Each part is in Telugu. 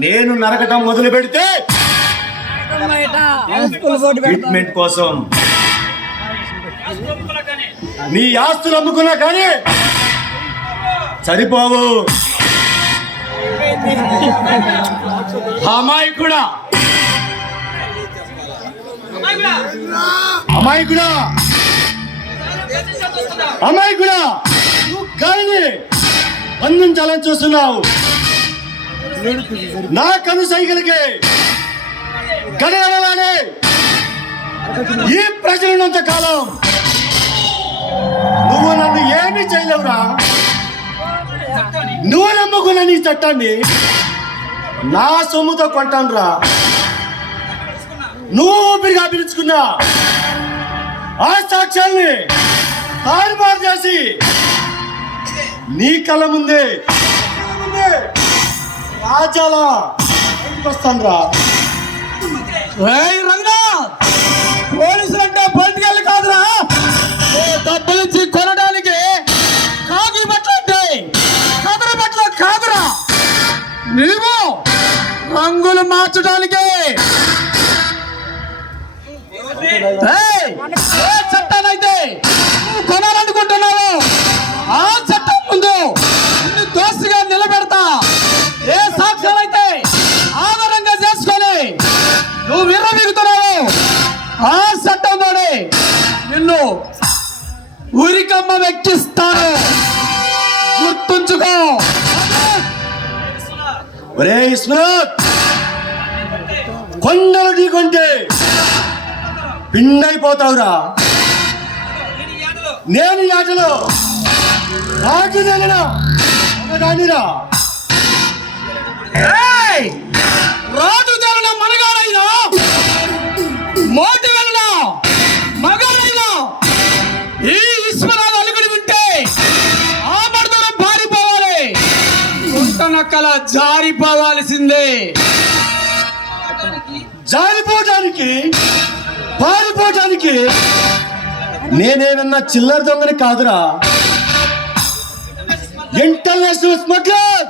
నేను నరకటం మొదలు పెడితే ట్రీట్మెంట్ కోసం నీ ఆస్తులు అమ్ముకున్నా కానీ సరిపోవు. అమాయకుడా అమాయకుడా అమాయకుడా, నువ్వు గాలిని బంధించాలని చూస్తున్నావు. నా కను సైకిల్కి గడగడలానే ఈ ప్రజలున్నంత కాలం నువ్వు నన్ను ఏమీ చేయలేవురా. నువ్వు నమ్ముకున్న నీ చట్టాన్ని నా సొమ్ముతో కొంటానురా. నువ్వు ఊపిరిగా పిలుచుకున్నా ఆ సాక్ష్యాల్ని తారుమారు చేసి నీ కళ్ళ ముందే రాజాలా వస్తానురా. పోలీసులంటే పొలిటికల్ కాదురా, డబ్బులిచ్చి కొనడానికి కాకి బట్టలు అంటే కదర బట్టలు కాదురా. నీవు రంగులు మార్చడానికి ఏ చట్టానైతే నువ్వు కొనాలనుకుంటున్నావు ఆ చట్టం ముందు నిన్ను దోషిగా నిలబెడతా. ఏ సాక్ష్యాలైతే ఆధారంగా చేసుకొని నువ్వు విర్రవీగుతున్నావు ఆ చట్టంతోనే నిన్ను ఉరికమ్మ వెక్కిస్తాను, గుర్తుంచుకో. ఒరే ఇస్మత్, కొండలు ఢీకొంటే పిండైపోతావురా. నేను ఈ ఆటలో రాజు వెళ్ళినా రాజు తెలిన మనగాడైనా మోటి వెళ్ళిన మగాడైనా ఈ విశ్వనాథ అలుగుడు వింటే ఆ మడతలో పారిపోవాలి, నక్కల జారిపోవాల్సిందే. జారిపోవటానికి పారిపోవటానికి నేనేమన్నా చిల్లర దొంగని కాదురా, ఇంటర్నేషనల్ స్మగ్లర్.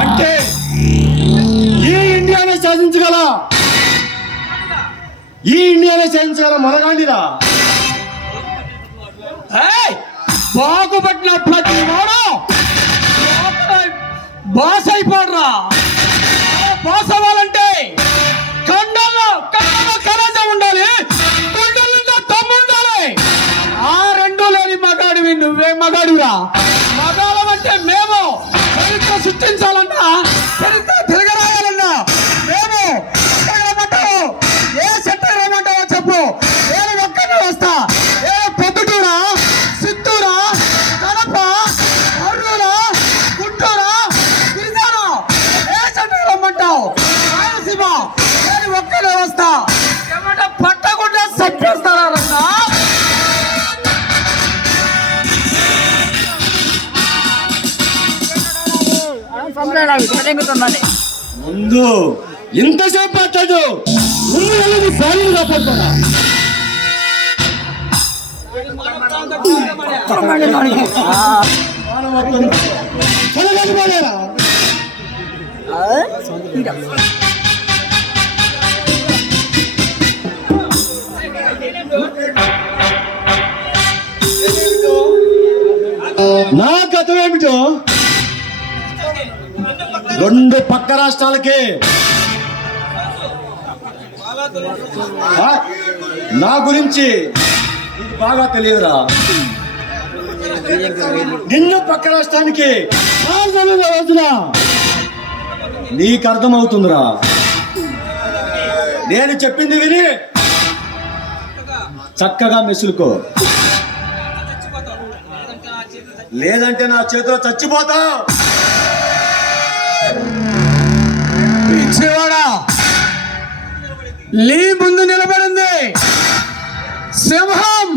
అంటే ఈ ఇండియానే శాసించగల మనగాండిరా. బాగుపట్టిన ప్రతి వాడు బాస్ అయిపోడరా. బాస్ అవ్వాలంటే కండల్లో కరాజం ఉండాలి, గుండెల్లో దమ్ము ఉండాలి. ఆ రెండు లేని మగాడివి నువ్వే మగాడివిరా. మగాళ్ళం అంటే మేము చరిత్ర సృష్టించాలన్నా, చరిత్ర తిరగరాయాలన్నా మేము రమ్మంటావు. ఏ సెక్టర్ రమ్మంటావో చెప్పు, నేను ఒక్కనే వస్తా. ఏ పొద్దుటూరా, చిత్తూరా, కడప, కర్నూలు, గుంటూరా, గిరిజన, ఏ సెక్టర్ రమ్మంటావు. రాయలసీమ నేను ఒక్కనే వస్తా. ఏమంటే పట్టకుండా చంపేస్తారా రన్నా. ముందు ఇంతసేపు పట్టదు, ముందు ఫ్యామిలీ కాపాడుకోరా. నా గతం ఏమిటో రెండు పక్క రాష్ట్రాలకి నా గురించి నీకు బాగా తెలియదురా. నిన్ను పక్క రాష్ట్రానికి రోజున నీకు అర్థమవుతుందిరా. నేను చెప్పింది విని చక్కగా మెసులుకో, లేదంటే నా చేతిలో చచ్చిపోతావు. పిచ్చివాడా, నీ ముందు నిలబడింది సింహం,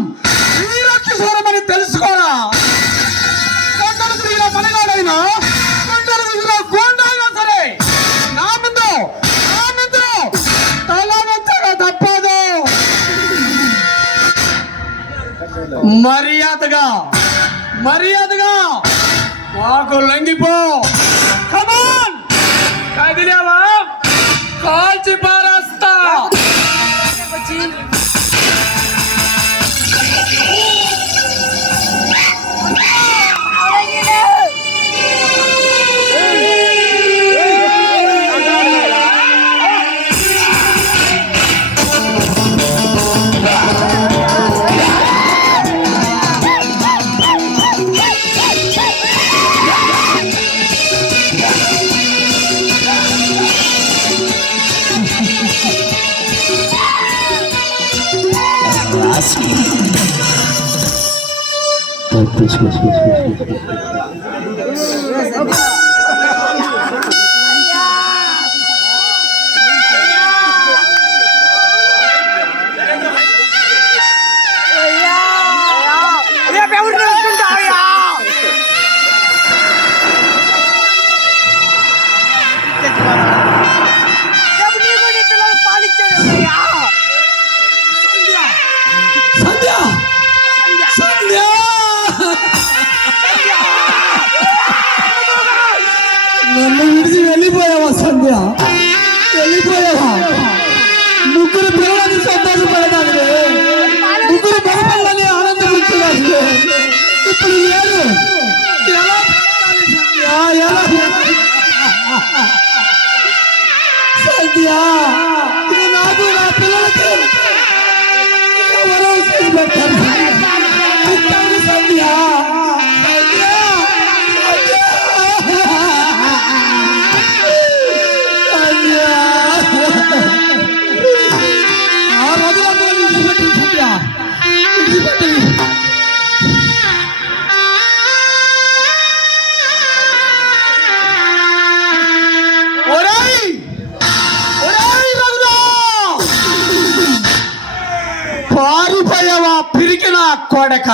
వీరకిశోరమని తెలుసుకోరా. కొండలు తిరిగిన మనగాడైనా, కొండలు తిరిగిన గోండైనా సరే నా ముందు తల వంచక తప్పదు. మర్యాదగా నాకు లొంగిపో. కమాన్, కదిలేవా కాల్చి పారేస్తా. నన్ను విడిచి వెళ్ళిపోయావా సంధ్య? వెళ్ళిపోయావా? ముగ్గురు పిల్లలని సంతోషపడడానికి, ముగ్గురు బలపల్లని ఆనందపడుతున్నాను. ఇప్పుడు లేదు. ఎలా బ్రతకాలి సంధ్య? ఎలా సంధ్య? ఇది నాకు, నా పిల్లలకి ఎవరో చేసి పెట్టారు సంధ్య. పారిపోయావా పిరికిన కొడక?